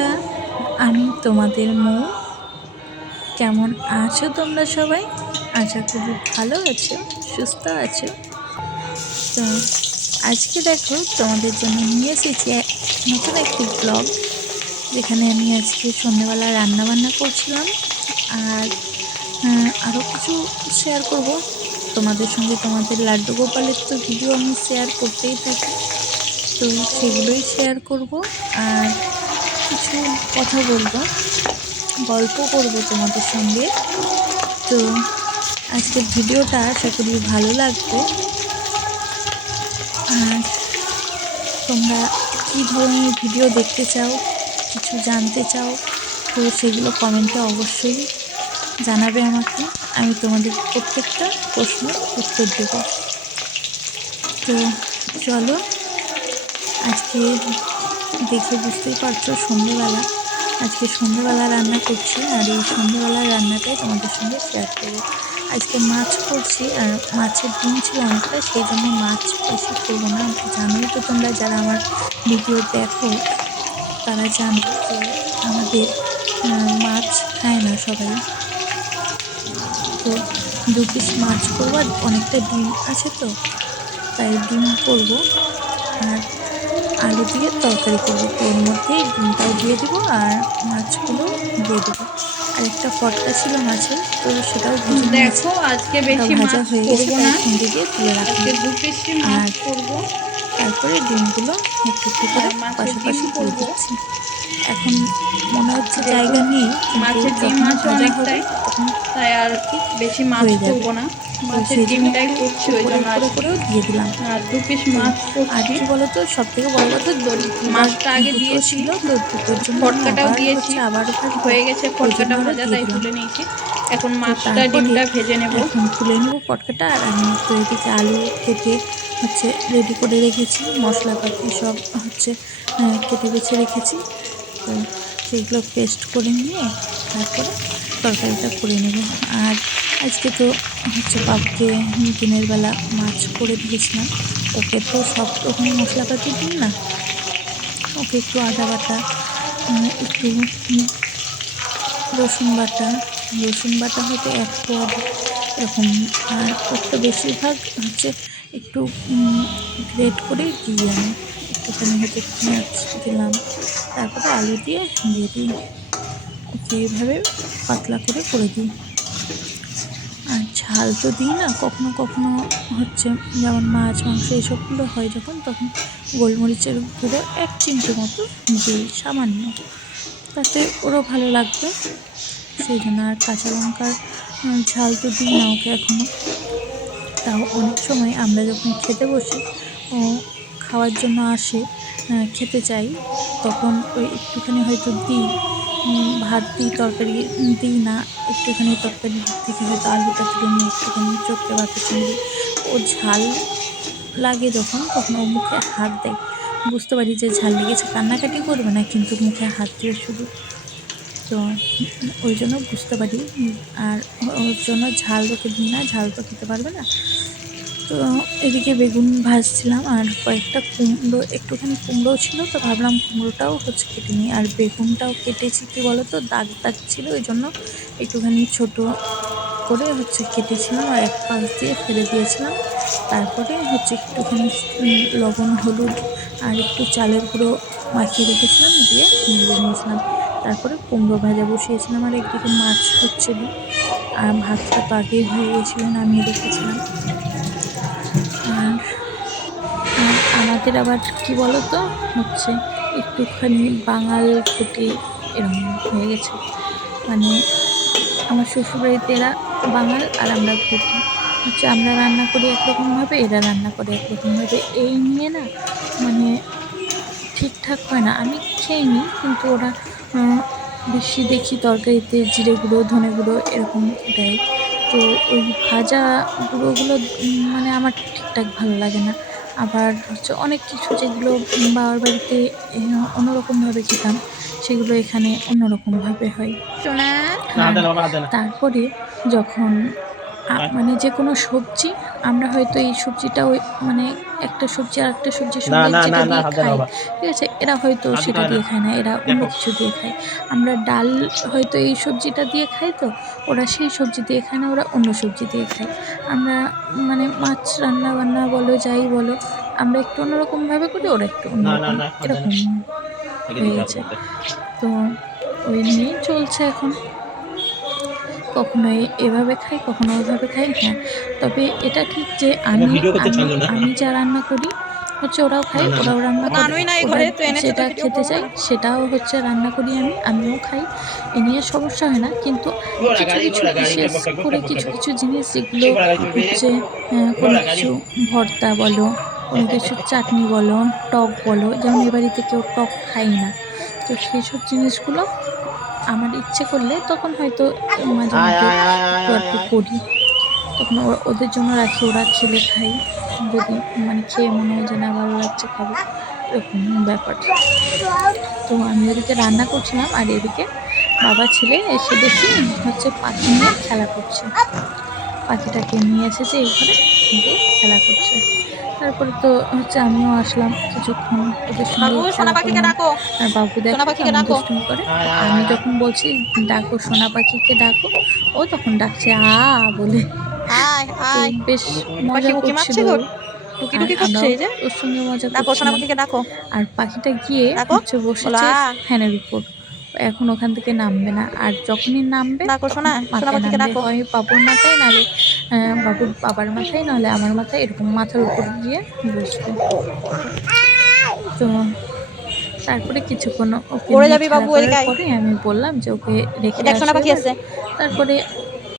বন্ধুরা, আমি তোমাদের মৌ। কেমন আছো তোমরা সবাই? আশা করি ভালো আছো, সুস্থ আছো। তো আজকে দেখো তোমাদের জন্য নিয়ে এসেছি নতুন একটি ব্লগ, যেখানে আমি আজকে সন্ধ্যেবেলা রান্নাবান্না করছিলাম আর আরও কিছু শেয়ার করব তোমাদের সঙ্গে। তোমাদের লাড্ডু গোপালের তো ভিডিও আমি শেয়ার করতেই থাকি, তো সেগুলোই শেয়ার করব আর কিছু কথা বলবো, গল্প করব তোমাদের সঙ্গে। তো আজকের ভিডিওটা আশা করি ভালো লাগবে। আর তোমরা কী ধরনের ভিডিও দেখতে চাও, কিছু জানতে চাও, তো সেগুলো কমেন্টে অবশ্যই জানাবে আমাকে। আমি তোমাদের প্রত্যেকটা প্রশ্নের উত্তর দেব। তো চলো, আজকে দেখে বুঝতেই পারছো সন্ধ্যেবেলা, আজকে সন্ধ্যেবেলা রান্না করছি আর এই সন্ধ্যেবেলার রান্নাটাই তোমাদের সঙ্গে শেয়ার করবো। আজকে মাছ করছি আর মাছের ডিম ছিল অনেকটা, সেই জন্য মাছ বেশি করবো না। জানোই তো তোমরা, যারা আমার ভিডিও দেখো তারা জানো যে আমাদের মাছ খায় না সবাই। তো 2 পিস মাছ করবো আর অনেকটা ডিম আছে, তো তাই ডিম করবো আর আলু দিয়ে তরকারি করবো। তো এর মধ্যেই ডিমটাও দিয়ে দেবো আর মাছগুলো দিয়ে দেবো। আর একটা পটকা ছিল মাছের, তো সেটাও ভেজে নিয়েছি। আজকে বেশি ভাজা মাছ হয়ে গেছে, করবো তাই না, খুন্তি দিয়ে তুলে রাখলাম। আজকে 2 পিসই মাছ আর করবো তারপরে ডিমগুলো একটু একটু করে আর মাছের ডিম পাশাপাশি দিয়ে করবো। দিচ্ছি। এখন মনে হচ্ছে যেহেতু জায়গা নেই, কিন্তু মাছের ডিম যখন আছে ভাজা হবে অনেকটাই, তখন তাই আর ঠিক বেশি মাছ হয়ে যাবে। করবো না, তো মাছের সেই জন্য ডিমটাই একটু করছি ওই উপরে জন্য উপরে আজকে। করেও দিয়ে দিলাম। আর 2 পিস তো মাছ আর করছি। কি বলতো, সব থেকে বড় কথা, মাছটা আগে দুটো দিয়েছি, ছিল, তো দুটোর জন্য আমি ফটকাটাও আবার দিয়েছি, আবার ভাজবো, হয়ে গেছে ওই জন্য ফটকাটা আরও ভাজা, দিয়ে তাই দিলাম। তুলে নিয়েছি। এখন তো মাছটা তারপরে ডিমটা ভেজে নেব। এখন তুলে নেব পটকাটা। আর আমি তো এদিকে আলু কেটে রেডি করে রেখেছি, মশলাপাতি সব কেটে বেছে রেখেছি। তো সেগুলো পেস্ট করে নিয়ে তারপরে তরকারিটা করে নেব। আর আজকে তো বাবুকে দিনের বেলা মাছ করে দিয়েছিলাম। ওকে তো সব রকম মশলাপাতি দিই না, ওকে একটু আদা বাটা, একটু রসুন বাটা হয়তো 1 কোয়া এরকম। আর ওর তো বেশিরভাগ একটু গ্রেট করেই দিই আমি। একটুখানি পেঁয়াজ দিলাম, তারপরে আলু দিয়ে দিই। ওকে এইভাবে পাতলা করে দিই। আর ঝাল তো দিই না, কখনো কখনো যেমন মাছ মাংস এসবগুলো হয় যখন, তখন গোলমরিচের গুঁড়ো 1 চিমটে মতো দিই, সামান্য, তাতে ওরও ভালো লাগবে সেই জন্য। আর কাঁচা লঙ্কার ঝাল তো দিই না ওকে এখনও। তাও অনেক সময় আমরা যখন খেতে বসি, ও খাওয়ার জন্য আসে, খেতে চাই, তখন ওই একটুখানি হয়তো দিই, ভাত দিই, তরকারি দিই না, একটুখানি তরকারির থেকে হয়তো আলুটা তুলে নিয়ে একটুখানি চটকে ভাতের সঙ্গে দিই। ও ঝাল লাগে যখন, তখন ও মুখে হাত দেয়, বুঝতে পারি যে ঝাল লেগেছে, কান্নাকাটি করবে না কিন্তু মুখে হাত দিয়ে শুধু। তো ওই জন্য বুঝতে পারি। আর ওর জন্য ঝাল ওকে দিই না, ঝাল তো খেতে পারবে না। তো এদিকে বেগুন ভাজছিলাম আর কয়েকটা একটুখানি কুমড়ো ছিল, তো ভাবলাম কুমড়োটাও কেটে নিই। আর বেগুনটাও কেটেছি, কী বলো তো, দাগ দাগ ছিল, ওই জন্য একটুখানি ছোট করে কেটেছিলাম আর এক পাশ দিয়ে ফেলে দিয়েছিলাম। তারপরে একটুখানি লবণ, হলুদ আর একটু চালের গুঁড়ো মাখিয়ে রেখেছিলাম, দিয়ে নেড়ে নিয়েছিলাম। তারপরে কুমড়ো ভাজা বসিয়েছিলাম আর একদিকে মাছ হচ্ছিল। আর ভাতটা তো আগেই হয়ে গেছিলো, নামিয়ে রেখেছিলাম। আর আমাদের আবার কি বলতো, একটুখানি বাঙাল ঘটি এরকম হয়ে গেছে। মানে আমার শ্বশুরবাড়িতে এরা বাঙাল আর আমরা ঘটি। আমরা রান্না করি একরকমভাবে, এরা রান্না করে একরকমভাবে, এই নিয়ে না মানে ঠিকঠাক হয় না। আমি খেয়ে নিই, কিন্তু ওরা বেশি দেখি তরকারিতে জিরে গুঁড়ো, ধনে গুঁড়ো এরকম দেয়। তো ওই ভাজা গুঁড়োগুলো মানে আমার ঠিকঠাক ভালো লাগে না। আবার অনেক কিছু যেগুলো বাবার বাড়িতে অন্যরকমভাবে খেতাম, সেগুলো এখানে অন্যরকমভাবে হয়। আর তারপরে যখন মানে যে কোনো সবজি আমরা হয়তো এই সবজিটা ওই মানে একটা সবজি আর একটা সবজির না সঙ্গে না যেটা না না দিয়ে হাত দেন খাই, বাবা। ঠিক আছে, এরা হয়তো হাত সেটা দিতে হয় না। দিয়ে খায় না, এরা অন্য দেখো। কিছু দিয়ে খায়। আমরা ডাল হয়তো এই সবজিটা দিয়ে খাই, তো ওরা সেই সবজি দিয়ে খায় না, ওরা অন্য সবজি দিয়ে খায়। আমরা মানে মাছ রান্না বান্না বলো যাই বলো, আমরা একটু অন্যরকমভাবে করি, ওরা একটু না না অন্যরকম, না হাত দেন। এরকম রেখে হয়ে দিতে হবে গেছে। বলতে। তো ওই নিয়েই চলছে এখন। কখনো এভাবে খাই, কখনো ওইভাবে খাই। হ্যাঁ, তবে এটা ঠিক যে তোমার আমি ভিডিও করতে আমি ছাড়লো না। আমি যা রান্না করি হচ্ছে ওরাও না খায়, না না। ওরাও রান্না ও করে। আনুই না এই ওরা ঘরে, তুই এনেছিস তো যেটা ভিডিও খেতে করবো চায় না। সেটাও হচ্ছে রান্না করি আমি, আমিও খাই। এ নিয়ে সমস্যা হয় না। কিন্তু কিছু, কিছু বিশেষ করে কিছু, কিছু জিনিস যেগুলো হচ্ছে কোনো কিছু ভর্তা বলো, কোনো কিছু চাটনি বলো, টক বলো, যেমন এ বাড়িতে কেউ টক খায় না। তো সেইসব জিনিসগুলো আমার ইচ্ছে করলে তখন হয়তো মাঝে আয় মধ্যে আয় আয় আয় একটু আয় আধটু আয়। করি। তখন ওদের জন্য রাখি, ওরা খেলে খাই। যদি মানে খেয়ে মনে হয় যে না ভালো লাগছে খাবো, এরকম ব্যাপার। তো আমি ওদিকে রান্না করছিলাম আর এদিকে বাবা ছেলে এসে দেখি হচ্ছে পাখি নিয়ে খেলা করছে। পাখিটাকে নিয়ে এসেছে এই ঘরে, দিয়ে খেলা করছে। তারপরে তো হচ্ছে আমিও আসলাম, কিছুক্ষণ ওদের সঙ্গে বাবু সোনা খেলা পাখিকে করলাম। ডাকো, আর বাবু সোনা দেখো পাখিকে কেমন ডাকো। দুষ্টুমি করে। তো আয় আয় আমি আয় আয়। যখন বলছি ডাকো সোনা পাখিকে ডাকো, ও তখন ডাকছে বলে। আয় তো আয়। বেশ পাখি মজা উকি করছিল মারছে গো, ও। টুকি আর টুকি করছে আমরাও এই যে। ওর সঙ্গে মজা ডাকো সোনা করছিলাম। পাখিকে ডাকো, আর পাখিটা গিয়ে ডাকো, হচ্ছে বলো বসেছে আ। ফ্যানের উপর। এখন ওখান থেকে নামবে না। আর যখনই নামবে ডাকো তখন সোনা, সোনা মাথায় পাখিকে নামবে। ডাকো। হয় বাবুর মাথায়, নাহলে বাবুর বাবার মাথায়, নাহলে আমার মাথায়, এরকম মাথার উপর গিয়ে বসবে। তো তারপরে কিছুক্ষণ ওকে পড়ে নিয়ে যাবি খেলা বাবু, করার এদিকে আয়। পরে আমি বললাম যে ওকে এই রেখে দেখ সোনা আসো পাখি এবার। এসছে। তারপরে